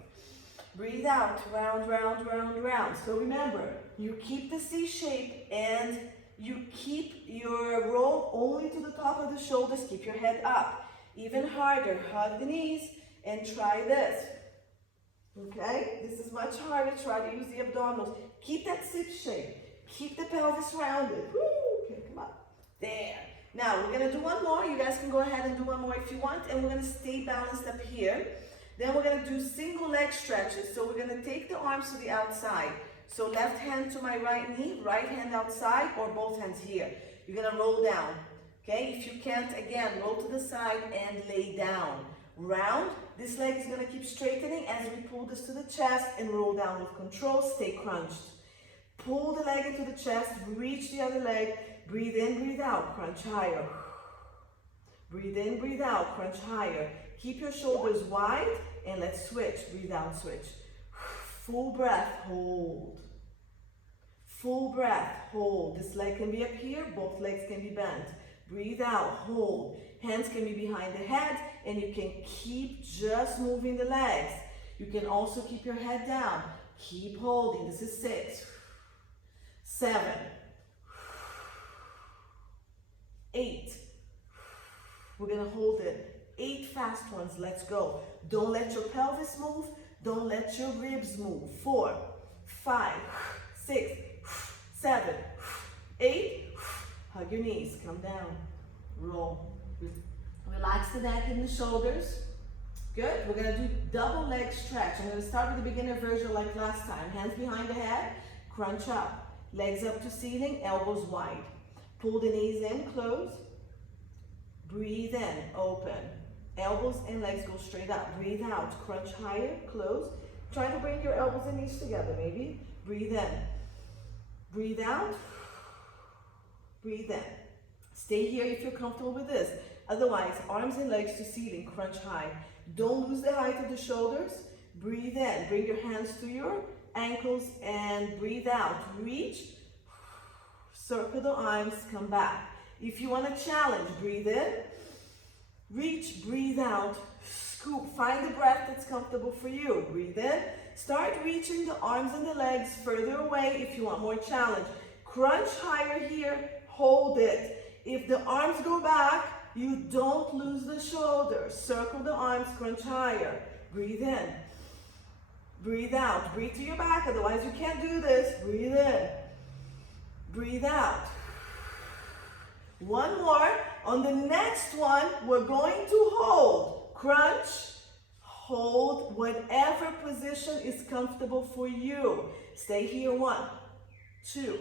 Breathe out, round, round, round, round. So remember, you keep the C shape and you keep your roll only to the top of the shoulders, keep your head up. Even harder, hug the knees and try this. Okay, this is much harder. Try to use the abdominals. Keep that sit shape. Keep the pelvis rounded. Woo! Okay, come up. There. Now, we're going to do one more. You guys can go ahead and do one more if you want. And we're going to stay balanced up here. Then we're going to do single leg stretches. So we're going to take the arms to the outside. So left hand to my right knee, right hand outside, or both hands here. You're going to roll down. Okay, if you can't, again, roll to the side and lay down. Round. This leg is going to keep straightening as we pull this to the chest and roll down with control. Stay crunched. Pull the leg into the chest, reach the other leg. Breathe in, breathe out, crunch higher. Breathe in, breathe out, crunch higher. Keep your shoulders wide and let's switch. Breathe out, switch. Full breath, hold. Full breath, hold. This leg can be up here, both legs can be bent. Breathe out, hold. Hands can be behind the head and you can keep just moving the legs. You can also keep your head down. Keep holding. This is 6, 7, 8. We're gonna hold it. 8 fast ones. Let's go. Don't let your pelvis move. Don't let your ribs move. 4, 5, 6, 7, 8. Hug your knees. Come down. Roll. Relax the neck and the shoulders. Good. We're gonna do double leg stretch. I'm gonna start with the beginner version like last time. Hands behind the head. Crunch up. Legs up to ceiling. Elbows wide. Pull the knees in, close. Breathe in, open. Elbows and legs go straight up. Breathe out, crunch higher, close. Try to bring your elbows and knees together, maybe. Breathe in. Breathe out. Breathe in. Stay here if you're comfortable with this. Otherwise, arms and legs to ceiling, crunch high. Don't lose the height of the shoulders. Breathe in. Bring your hands to your ankles and breathe out. Reach. Circle the arms, come back. If you want to challenge, breathe in, reach, breathe out, scoop. Find the breath that's comfortable for you. Breathe in, start reaching the arms and the legs further away if you want more challenge. Crunch higher here, hold it. If the arms go back, you don't lose the shoulders. Circle the arms, crunch higher. Breathe in, breathe out. Breathe to your back, otherwise you can't do this. Breathe in. Breathe out. One more. On the next one, we're going to hold. Crunch, hold, whatever position is comfortable for you. Stay here. 1, 2,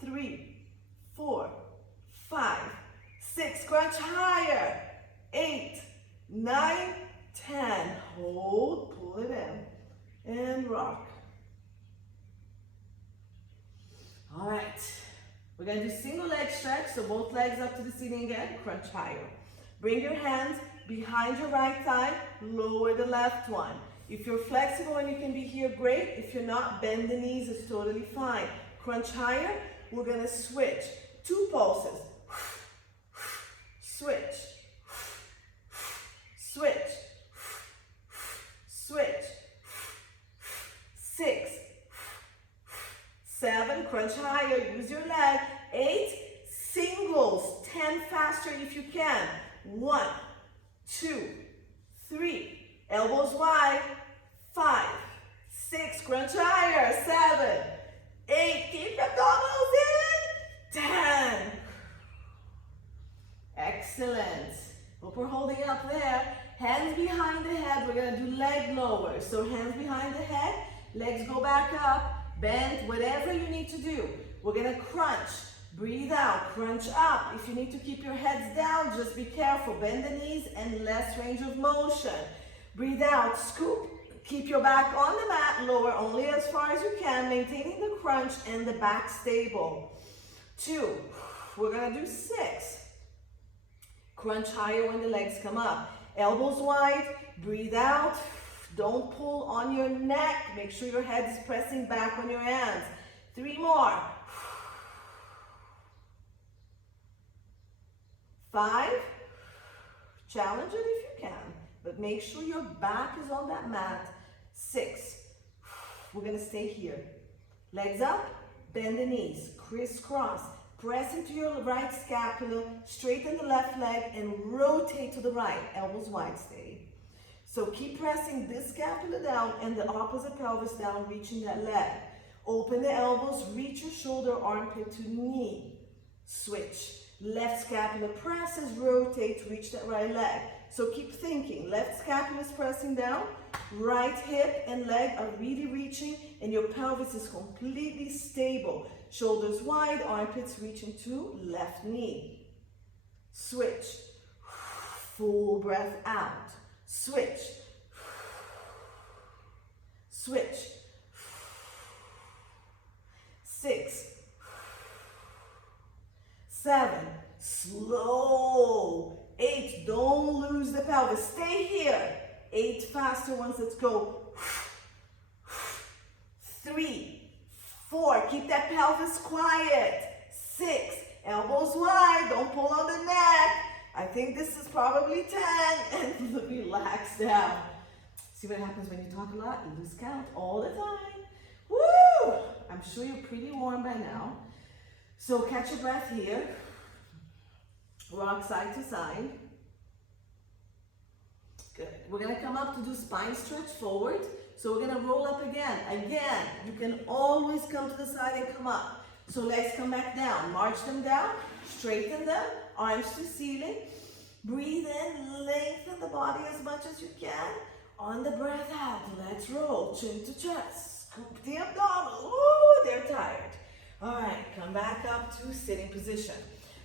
3, 4, 5, 6. Crunch higher. 8, 9, 10. Hold, pull it in, and rock. All right, we're gonna do single leg stretch, so both legs up to the ceiling again, crunch higher. Bring your hands behind your right thigh, lower the left one. If you're flexible and you can be here, great. If you're not, bend the knees, it's totally fine. Crunch higher, we're gonna switch. 2 pulses. Switch. Switch. Switch. 7, crunch higher, use your leg. 8, singles, 10 faster if you can. 1, 2, 3, elbows wide. 5, 6, crunch higher. 7, 8, keep abdominals in. 10. Excellent. Hope we're holding up there. Hands behind the head. We're gonna do leg lowers. So hands behind the head, legs go back up, bend, whatever you need to do. We're gonna crunch. Breathe out, crunch up. If you need to keep your heads down, just be careful. Bend the knees and less range of motion. Breathe out, scoop. Keep your back on the mat, lower only as far as you can, maintaining the crunch and the back stable. 2, we're gonna do 6. Crunch higher when the legs come up. Elbows wide, breathe out. Don't pull on your neck. Make sure your head is pressing back on your hands. 3 more. 5, challenge it if you can, but make sure your back is on that mat. 6, we're gonna stay here. Legs up, bend the knees, crisscross. Press into your right scapula, straighten the left leg, and rotate to the right. Elbows wide, stay. So keep pressing this scapula down and the opposite pelvis down, reaching that leg. Open the elbows, reach your shoulder, armpit to knee. Switch. Left scapula presses, rotate, reach that right leg. So keep thinking. Left scapula is pressing down, right hip and leg are really reaching, and your pelvis is completely stable. Shoulders wide, armpits reaching to left knee. Switch. Full breath out. Switch. Switch. 6, 7, slow. 8, don't lose the pelvis. Stay here. 8 faster ones, let's go. 3, 4, keep that pelvis quiet. 6, elbows wide, don't pull on the neck. I think this is probably 10, and relax down. See what happens when you talk a lot? You lose count all the time. Woo! I'm sure you're pretty warm by now. So catch your breath here. Rock side to side. Good. We're gonna come up to do spine stretch forward. So we're gonna roll up again. Again, you can always come to the side and come up. So legs come back down. March them down, straighten them, arms to ceiling. Breathe in, lengthen the body as much as you can. On the breath out, let's roll. Chin to chest, scoop the abdominals. Ooh, they're tired. All right, come back up to sitting position.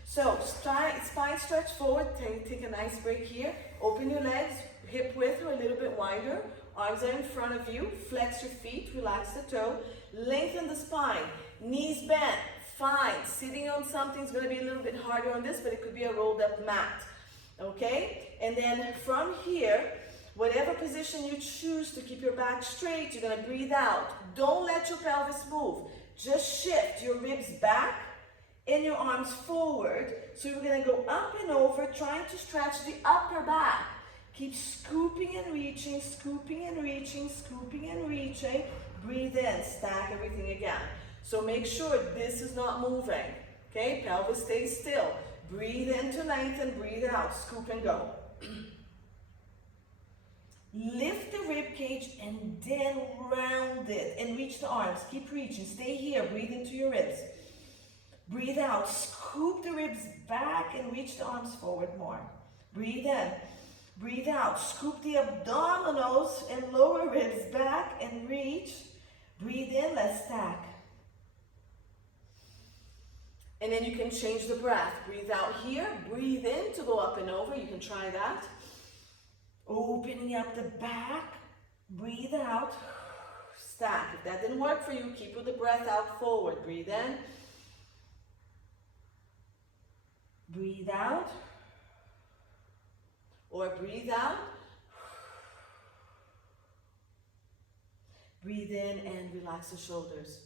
So spine stretch forward, take a nice break here. Open your legs, hip width or a little bit wider. Arms are in front of you. Flex your feet, relax the toe. Lengthen the spine, knees bent, fine. Sitting on something is gonna be a little bit harder on this, but it could be a rolled up mat, okay? And then from here, whatever position you choose to keep your back straight, you're gonna breathe out. Don't let your pelvis move. Just shift your ribs back and your arms forward. So you're gonna go up and over, trying to stretch the upper back. Keep scooping and reaching, scooping and reaching, scooping and reaching. Breathe in, stack everything again. So make sure this is not moving, okay? Pelvis stays still. Breathe in to lengthen, breathe out, scoop and go. Lift the rib cage and then round it and reach the arms. Keep reaching, stay here, breathe into your ribs. Breathe out, scoop the ribs back and reach the arms forward more. Breathe in, breathe out, scoop the abdominals and lower ribs back and reach. Breathe in, let's stack. And then you can change the breath. Breathe out here, breathe in to go up and over. You can try that. Opening up the back, breathe out, stack. If that didn't work for you, keep with the breath out forward. Breathe in, breathe out, or breathe out, breathe in and relax the shoulders.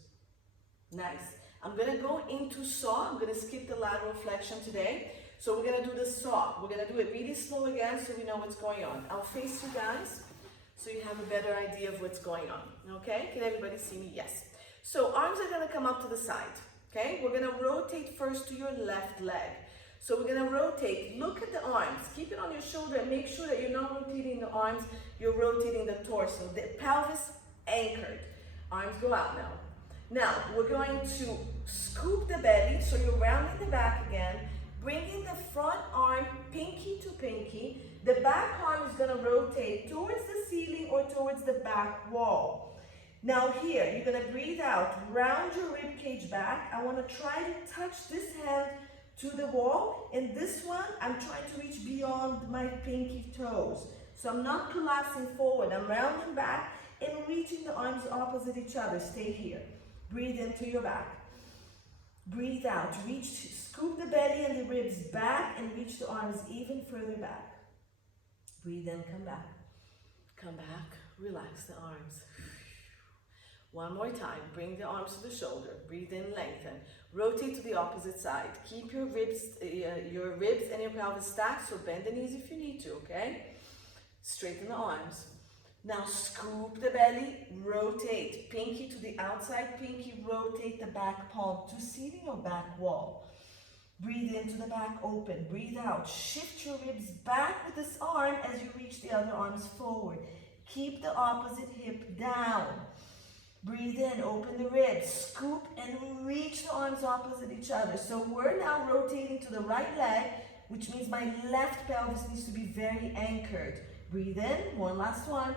Nice. I'm gonna go into saw. I'm gonna skip the lateral flexion today. So we're gonna do the saw. We're gonna do it really slow again so we know what's going on. I'll face you guys so you have a better idea of what's going on, okay? Can everybody see me? Yes. So arms are gonna come up to the side, okay? We're gonna rotate first to your left leg. So we're gonna rotate, look at the arms, keep it on your shoulder and make sure that you're not rotating the arms, you're rotating the torso. The pelvis anchored. Arms go out now. Now, we're going to scoop the belly, so you're rounding the back again, bringing the front arm pinky to pinky. The back arm is gonna rotate towards the ceiling or towards the back wall. Now here, you're gonna breathe out, round your rib cage back. I wanna try to touch this hand to the wall, and this one, I'm trying to reach beyond my pinky toes. So I'm not collapsing forward, I'm rounding back and reaching the arms opposite each other. Stay here. Breathe into your back. Breathe out, reach, scoop the belly and the ribs back and reach the arms even further back. Breathe in, come back. Come back, relax the arms. One more time, bring the arms to the shoulder. Breathe in, lengthen. Rotate to the opposite side. Keep your ribs and your pelvis stacked, so bend the knees if you need to, okay? Straighten the arms. Now scoop the belly, rotate. Pinky to the outside, pinky, rotate the back palm to ceiling or back wall. Breathe into the back open, breathe out. Shift your ribs back with this arm as you reach the other arms forward. Keep the opposite hip down. Breathe in, open the ribs, scoop and reach the arms opposite each other. So we're now rotating to the right leg, which means my left pelvis needs to be very anchored. Breathe in, one last one.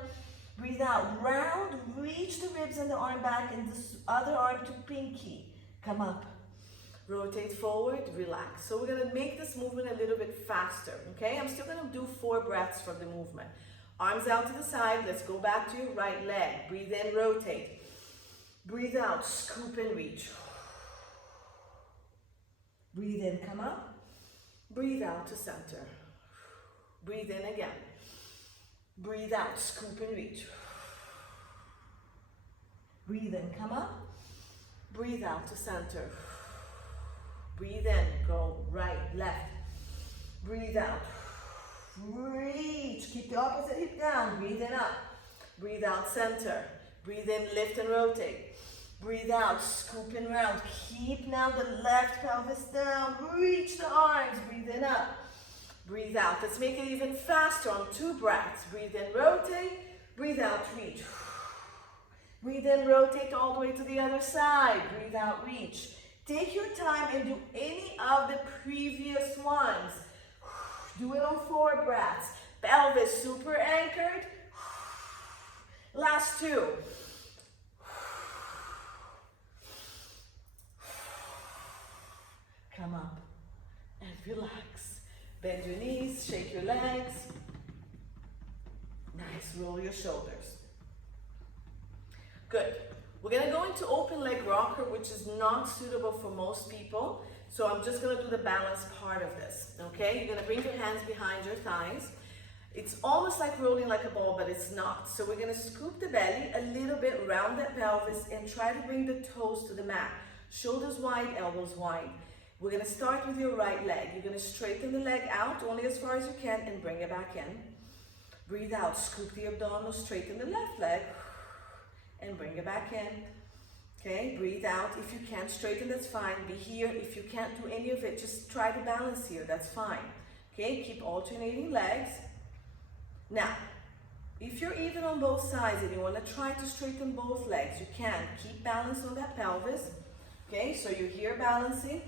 Breathe out, round, reach the ribs and the arm back and this other arm to pinky. Come up, rotate forward, relax. So we're gonna make this movement a little bit faster, okay? I'm still gonna do 4 breaths for the movement. Arms out to the side, let's go back to your right leg. Breathe in, rotate. Breathe out, scoop and reach. Breathe in, come up. Breathe out to center. Breathe in again. Breathe out, scoop and reach. Breathe in, come up. Breathe out to center. Breathe in, go right, left. Breathe out. Reach, keep the opposite hip down. Breathe in up. Breathe out, center. Breathe in, lift and rotate. Breathe out, scoop and round. Keep now the left pelvis down. Reach the arms, breathe in up. Breathe out. Let's make it even faster on 2 breaths. Breathe in, rotate. Breathe out, reach. Breathe in, rotate all the way to the other side. Breathe out, reach. Take your time and do any of the previous ones. Do it on 4 breaths. Pelvis super anchored. Last 2. Come up and relax. Bend your knees, shake your legs. Nice, roll your shoulders. Good. We're gonna go into open leg rocker, which is not suitable for most people. So I'm just gonna do the balance part of this, okay? You're gonna bring your hands behind your thighs. It's almost like rolling like a ball, but it's not. So we're gonna scoop the belly a little bit, round that pelvis, and try to bring the toes to the mat. Shoulders wide, elbows wide. We're gonna start with your right leg. You're gonna straighten the leg out only as far as you can and bring it back in. Breathe out, scoop the abdominals, straighten the left leg and bring it back in. Okay, breathe out. If you can't straighten, that's fine. Be here. If you can't do any of it, just try to balance here, that's fine. Okay, keep alternating legs. Now, if you're even on both sides and you wanna try to straighten both legs, you can. Keep balance on that pelvis. Okay, so you're here balancing.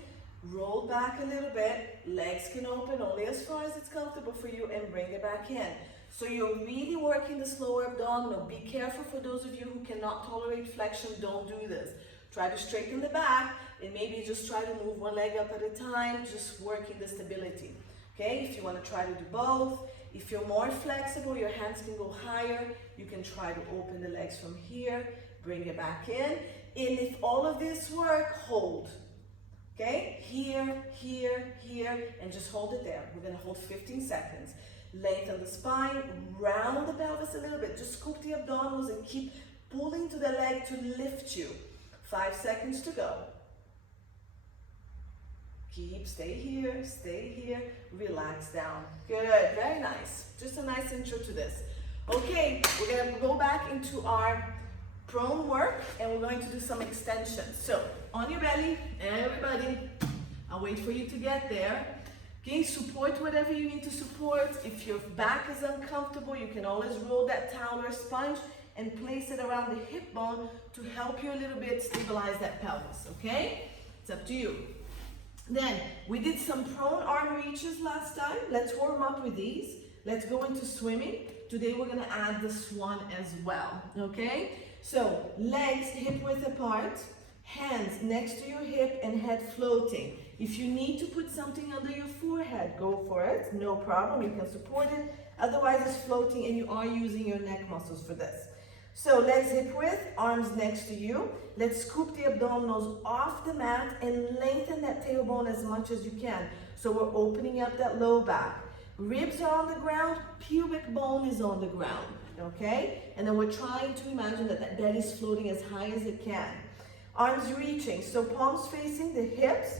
Roll back a little bit, legs can open only as far as it's comfortable for you and bring it back in. So you're really working the slower abdominal. Be careful for those of you who cannot tolerate flexion, don't do this. Try to straighten the back and maybe just try to move one leg up at a time, just working the stability. Okay, if you want to try to do both, if you're more flexible, your hands can go higher. You can try to open the legs from here, bring it back in. And if all of this work, hold. Okay, here, here, here, and just hold it there. We're gonna hold 15 seconds. Lengthen the spine, round the pelvis a little bit. Just scoop the abdominals and keep pulling to the leg to lift you. 5 seconds to go. Stay here, relax down. Good, very nice. Just a nice intro to this. Okay, we're gonna go back into our prone work. work and we're going to do some extensions. So on your belly, everybody, I'll wait for you to get there. Okay, support whatever you need to support. If your back is uncomfortable, you can always roll that towel or sponge and place it around the hip bone to help you a little bit stabilize that pelvis, okay? It's up to you. Then, we did some prone arm reaches last time. Let's warm up with these. Let's go into swimming. Today we're gonna add the swan as well, okay? So, legs hip width apart, hands next to your hip and head floating. If you need to put something under your forehead, go for it, no problem, you can support it. Otherwise it's floating and you are using your neck muscles for this. So legs hip width, arms next to you. Let's scoop the abdominals off the mat and lengthen that tailbone as much as you can. So we're opening up that low back. Ribs are on the ground, pubic bone is on the ground, okay? And then we're trying to imagine that that belly is floating as high as it can. Arms reaching, so palms facing the hips.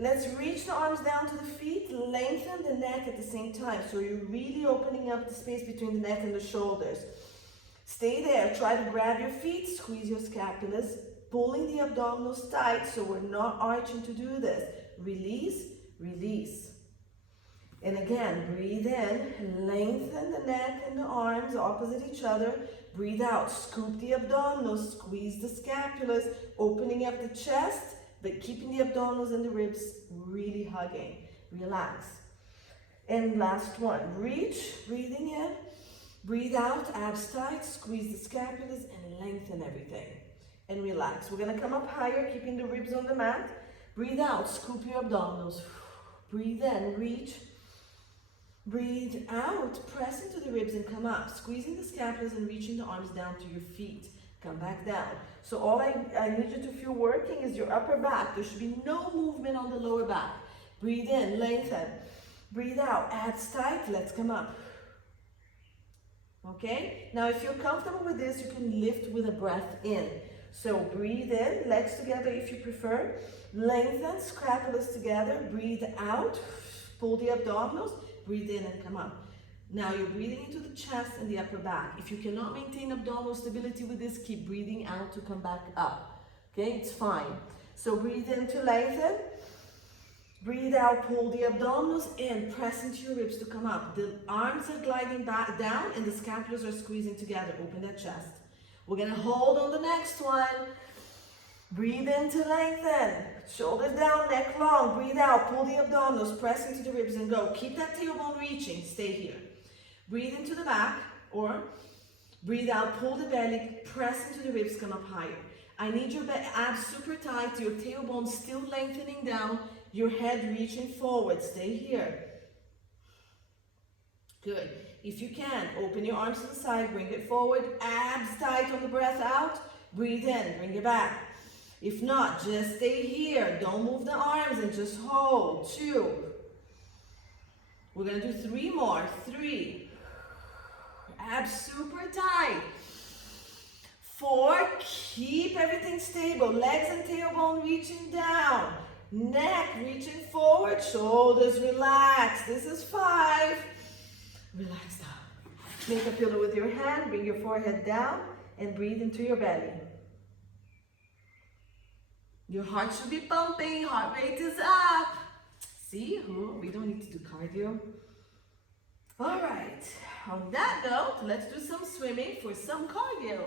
Let's reach the arms down to the feet, lengthen the neck at the same time. So you're really opening up the space between the neck and the shoulders. Stay there, try to grab your feet, squeeze your scapulas, pulling the abdominals tight so we're not arching to do this. Release, release. And again, breathe in, lengthen the neck and the arms opposite each other. Breathe out, scoop the abdominals, squeeze the scapulas, opening up the chest, but keeping the abdominals and the ribs really hugging. Relax. And last one, reach, breathing in. Breathe out, abs tight, squeeze the scapulas and lengthen everything. And relax. We're gonna come up higher, keeping the ribs on the mat. Breathe out, scoop your abdominals. Breathe in, reach. Breathe out, press into the ribs and come up. Squeezing the scapulas and reaching the arms down to your feet. Come back down. So all I need you to feel working is your upper back. There should be no movement on the lower back. Breathe in, lengthen. Breathe out, abs tight, let's come up. Okay, now if you're comfortable with this, you can lift with a breath in. So breathe in, legs together if you prefer. Lengthen, scapulas together. Breathe out, pull the abdominals. Breathe in and come up. Now you're breathing into the chest and the upper back. If you cannot maintain abdominal stability with this, keep breathing out to come back up. Okay, it's fine. So breathe in to lengthen. Breathe out, pull the abdominals in, press into your ribs to come up. The arms are gliding back down and the scapulas are squeezing together. Open that chest. We're gonna hold on the next one. Breathe in to lengthen. Shoulders down, neck long. Breathe out, pull the abdominals, press into the ribs and go. Keep that tailbone reaching, stay here. Breathe into the back or breathe out, pull the belly, press into the ribs, come up higher. I need your abs super tight, your tailbone still lengthening down. Your head reaching forward, stay here. Good. If you can, open your arms to the side, bring it forward, abs tight on the breath out. Breathe in, bring it back. If not, just stay here. Don't move the arms and just hold. 2. We're gonna do 3 more. 3. Abs super tight. 4. Keep everything stable. Legs and tailbone reaching down. Neck reaching forward, shoulders relax. This is 5. Relax down. Make a pillow with your hand, bring your forehead down and breathe into your belly. Your heart should be pumping, heart rate is up. See, we don't need to do cardio. All right, on that note, let's do some swimming for some cardio.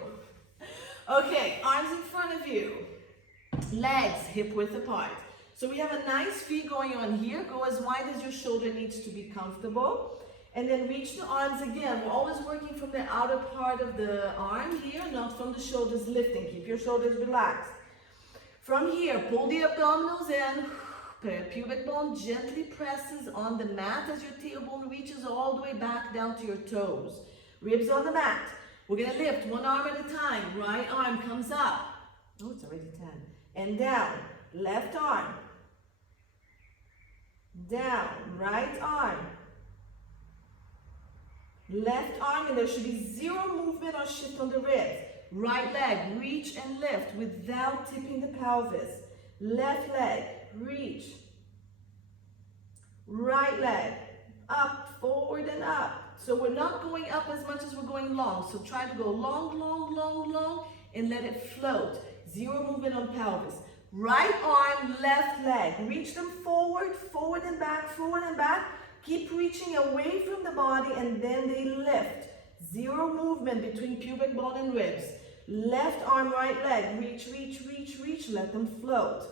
Okay, arms in front of you. Legs hip width apart. So we have a nice V going on here. Go as wide as your shoulder needs to be comfortable. And then reach the arms again. We're always working from the outer part of the arm here, not from the shoulders lifting. Keep your shoulders relaxed. From here, pull the abdominals in. Pubic bone gently presses on the mat as your tailbone reaches all the way back down to your toes. Ribs on the mat. We're going to lift one arm at a time. Right arm comes up. Oh, it's already 10. And down. Left arm. Down. Right arm. Left arm, and there should be 0 movement or shift on the ribs. Right leg, reach and lift without tipping the pelvis. Left leg, reach. Right leg, up, forward and up. So we're not going up as much as we're going long. So try to go long, long, long, long, and let it float. Zero movement on pelvis. Right arm, left leg. Reach them forward, forward and back, forward and back. Keep reaching away from the body and then they lift. Zero movement between pubic bone and ribs. Left arm, right leg. Reach, reach, reach, reach. Let them float.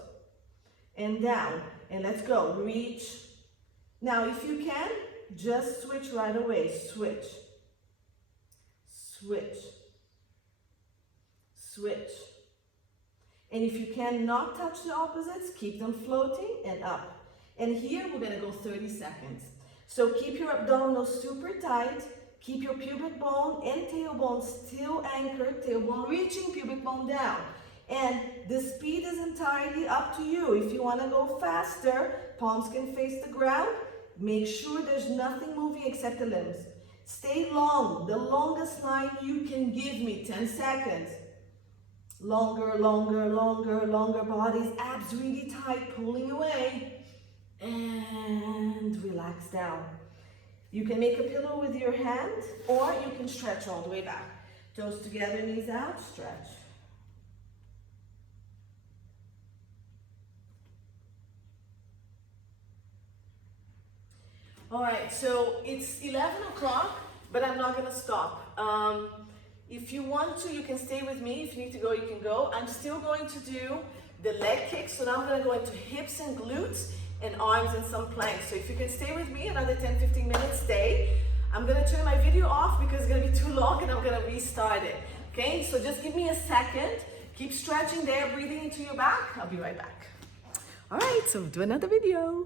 And down. And let's go. Reach. Now, if you can, just switch right away. Switch. Switch. Switch. And if you cannot touch the opposites, keep them floating and up. And here we're going to go 30 seconds. So keep your abdominals super tight. Keep your pubic bone and tailbone still anchored. Tailbone reaching, pubic bone down. And the speed is entirely up to you. If you want to go faster, palms can face the ground. Make sure there's nothing moving except the limbs. Stay long. The longest line you can give me, 10 seconds. Longer, longer, longer, longer bodies, abs really tight, pulling away, and relax down. You can make a pillow with your hand, or you can stretch all the way back. Toes together, knees out, stretch. All right, so it's 11 o'clock, but I'm not gonna stop. If you want to, you can stay with me. If you need to go, you can go. I'm still going to do the leg kicks. So now I'm going to go into hips and glutes and arms and some planks. So if you can stay with me another 10-15 minutes, stay. I'm going to turn my video off because it's going to be too long and I'm going to restart it. Okay, so just give me a second. Keep stretching there, breathing into your back. I'll be right back. All right, so do another video.